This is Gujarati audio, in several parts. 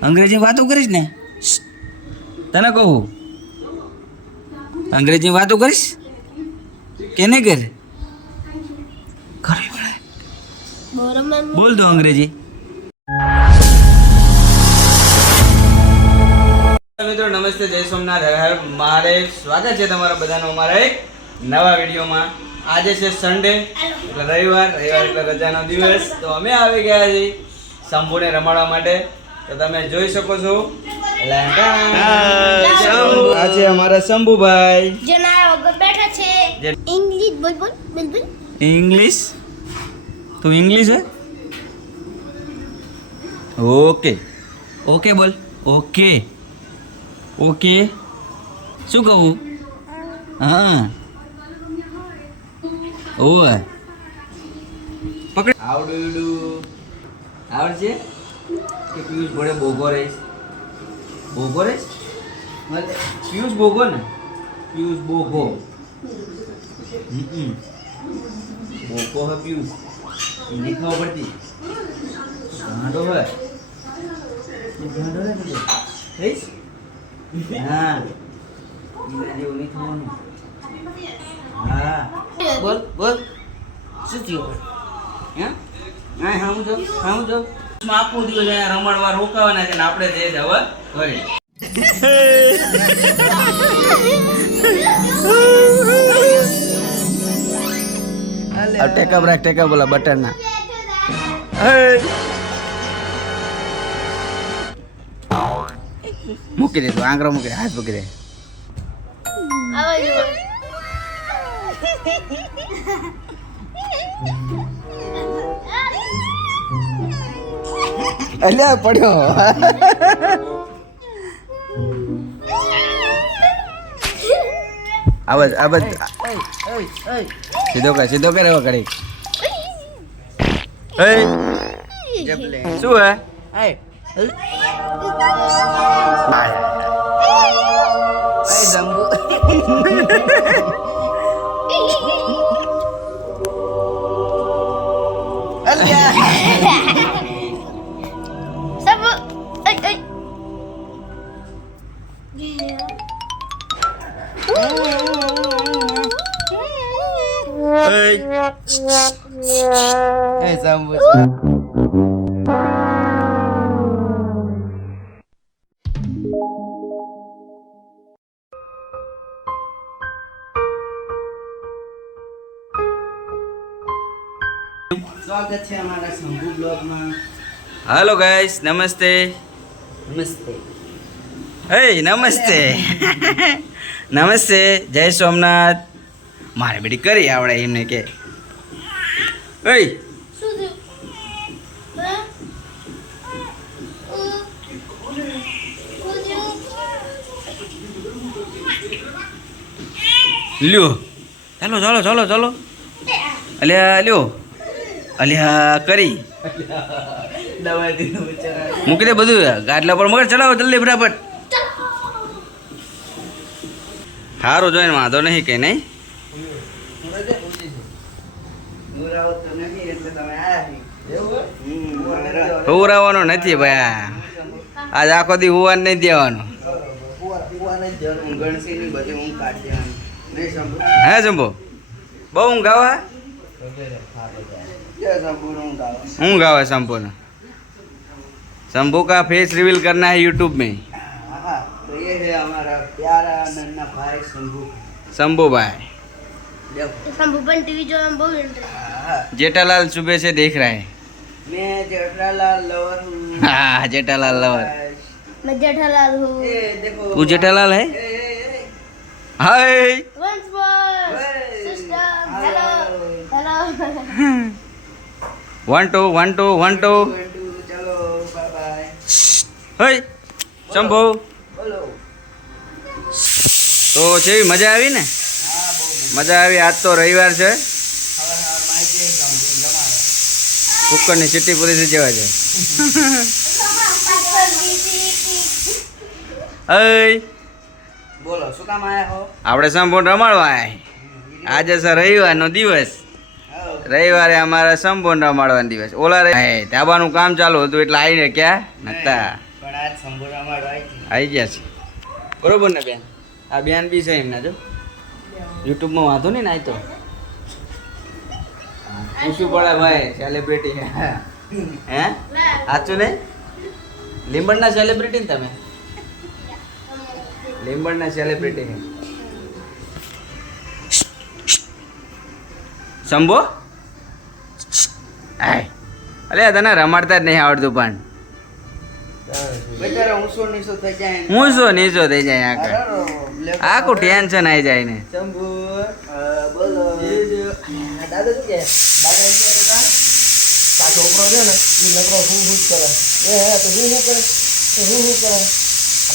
અંગ્રેજી વાતો કરીશ ને તને કહું અંગ્રેજી વાતો કરીશ કે નહીં કર કરવી પડે બોલ દો અંગ્રેજી મિત્રો નમસ્તે જય સોમનાથ હર હર મહાદેવ સ્વાગત છે તમારા બધાનું અમારા એક નવા વિડીયોમાં આજે છે સન્ડે એટલે રવિવાર એટલે રજાનો દિવસ તો અમે આવી ગયા છીએ શંભુને રમાડવા માટે તો તમે જોઈ શકો છો આજે અમારા શંભુભાઈ જના વગર બેઠા છે ઇંગ્લિશ બોલ બોલ બોલ બોલ इंग्लिश तो इंग्लिश है ओके ओके बोल ओके ओके શું કહું હા ઓય પકડ હાઉ ડુ યુ ડુ આવડશે કે પિયુષ ઘોડે બોગો રહીશ એટલે પિયુષ બોગો ને પિયુષ બોગો બોગો હે પિયુષ नहीं खबर पड़ती गांडो है गांडो है तुझे हेस हां इने जेव नहीं थવાનું हां बोल बोल શું થયું હે ના હામું જો આખો દિવસ અહીંયા રમણવા રોકાવાના છે ને આપણે જે હવે ઘરે अब टेकअप बोला बटन ना મૂકી દે તો આંગળો મૂકી દે હાથ મૂકી દે અલ્યા પડ્યો આવાજ સીધો કરે એવો કરી શું હે જંબુ સબ સ્વાગત છે અમારા શંભુ બ્લોગમાં હેલો ગાઈસ નમસ્તે હે નમસ્તે નમસ્તે જય સોમનાથ મારે બેટી કરી આવડે એમને કે ઓય શું લ્યો ચાલો અલ્યા કરી મૂકી દે બધું ગાટલા પર મગર ચલાવો જલ્દી ફટાફટ સારું જોઈને વાંધો નહીં કઈ નહીં હુરાવાનો નથી ભાઈ આજ આખો દી હુવાન નહીં દેવાનું હે જંબો બહુ ઊંઘ આવે ऊँग आवा संपूर्ण शंभू का फेस रिवील करना है यूट्यूब में तो ये है हमारा प्यारा नन्ना भाई शंभू भाई સંભુબન ટીવી જોવામાં બહુ ઇન્ટરેસ્ટ जेठालाल सुबह से देख रहा है मैं जेठालाल लवर हूँ हाँ जेठालाल लवर मैं जेठालाल हूँ ये देखो तू जेठालाल है hi once more sister hello hello 1 2 1 2 चलो बाय बाय हाय शंभू बोलो તો જેવી મજા આવી ને મજા આવી આજ તો રવિવાર છે કુકરની સીટી પૂરી થઈ જવા છે बोलो શું કામ આયા હો આપણે સંપૂર્ણ રમાડવા આજે છે રવિવારનો દિવસ રવિવારે અમારા સંપૂર્ણ રમાડવાનો દિવસ ઓલા ધાબાનું કામ ચાલુ હતું એટલે આવીને ક્યાં નતા પણ આજ સંપૂર્ણ અમારો આવી ગયા છે બરોબર ને બેન આ બેન બી છે એમના જો યુટ્યુબમાં વાંધો નહીં ને આ તો પૂછવું પડે ભાઈ સેલિબ્રિટી હે સાચું નહીં લીંબડના સેલિબ્રિટી ને તમે લીંબડના સેલિબ્રિટી હે શંભો અલે તને રમાડતા જ નહીં આવડતું પણ બેચારા ઊંચો નીચો થઈ જાય હું શું નીચો થઈ જાય આખા આખું ટેન્શન આવી જાય ને શંભુ બોલો દાદા શું કે દાદા એમ કહે તા છોકરો છે ને એ નકરો હું કરે તો હું કરે તો હું કરે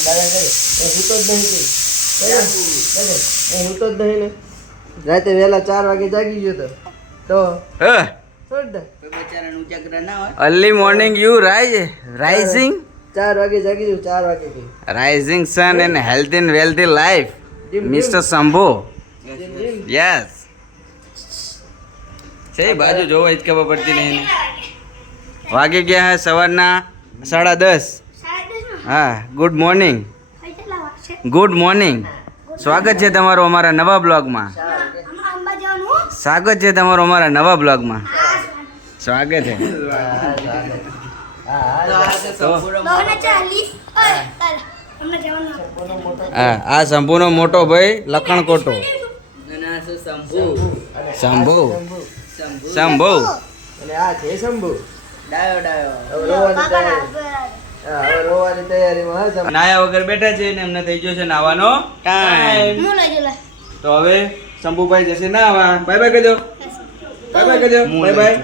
દાદા કહે હું તો જ નહીં હું તો જ નહીં ને રાતે વહેલા 4 વાગે જાગી ગયો તો છોડ દે તો બેચારાનું ઉજાગરા ના હોય અર્લી મોર્નિંગ યુ રાઇઝિંગ 4 વાગે જાગી જવું 4 વાગે કે rising sun and healthy and wealthy life Mr. Shambhu yes સહી બાજુ જોવો જ ખબર પડતી નહીં વાગે ગયા હે સવારના 10:30 હા ગુડ મોર્નિંગ સ્વાગત છે તમારું અમારા નવા બ્લોગમાં સ્વાગત છે તમારું અમારા નવા બ્લોગમાં સ્વાગત છે હા આ શંભુનો મોટો ભાઈ લખણ કોટો શંભુ શંભુ અને આ છે શંભુ ડાયો હવે રોવાની તૈયારીમાં હા નાયા વગર બેઠા છે ને એમને થઈ ગયો છે નાવાનો ટાઈમ તો હવે શંભુભાઈ જશે નાવા બાય બાય કહી દો બાય બાય કહી દો બાય બાય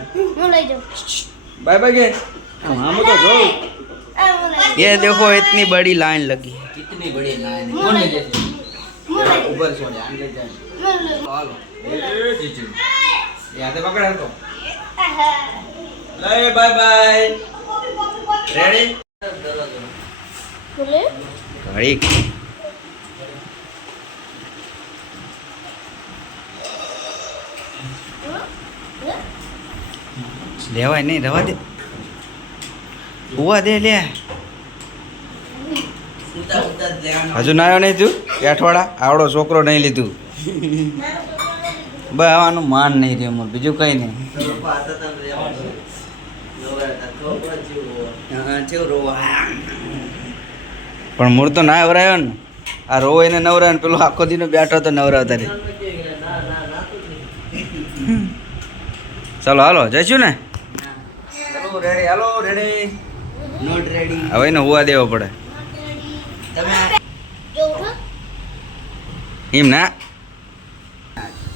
બાય બાય કે हम तो जो ये देखो इतनी बड़ी लाइन लगी है कितनी बड़ी लाइन है कौन ले जैसे ऊपर सो जा अंदर जा चलो ए टीचर यहां से पकड़ तो ले बाय बाय रेडी बोले घड़ी लेवाय नहीं रवा दे हुआ दे લે હજુ નાયો નહીં તું અઠવાડા આવડો છોકરો નહીં લીધું બસ આવાનું માન નહીં રે મોર બીજું કઈ નહીં પણ મૂળ તો ના વરાયો ને આ રોવો એને નવરાય ને પેલો આખો દીનો બેઠો તો નવરાવતા રે ચલો હાલો જઈશું ને રેડી હાલો રેડી નોટ રેડી હવે એને હુવા દેવો પડે એમ ના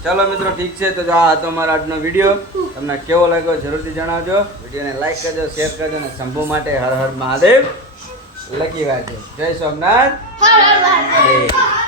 ચાલો મિત્રો ઠીક છે તો આ હતો અમારો આજનો વિડીયો તમને કેવો લાગ્યો જરૂરથી જણાવજો વિડીયોને લાઈક કરજો શેર કરજો અને શંભુ માટે હર હર મહાદેવ લખી વાંચજો જય સોમનાથ હર હર મહાદેવ.